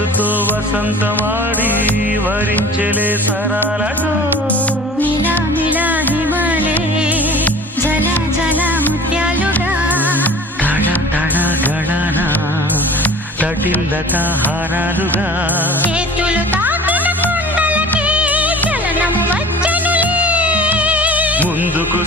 వయసుతో వసంతమాడి వరించెలే సరాలతో మిలా మిలా హిమాలే జల జల ముత్యాలుగా తళ తళ గళన తటిల్లత హారాలుగా చేతులు తాకిన కొండలకి చలనము వచ్చనులే ముందుకు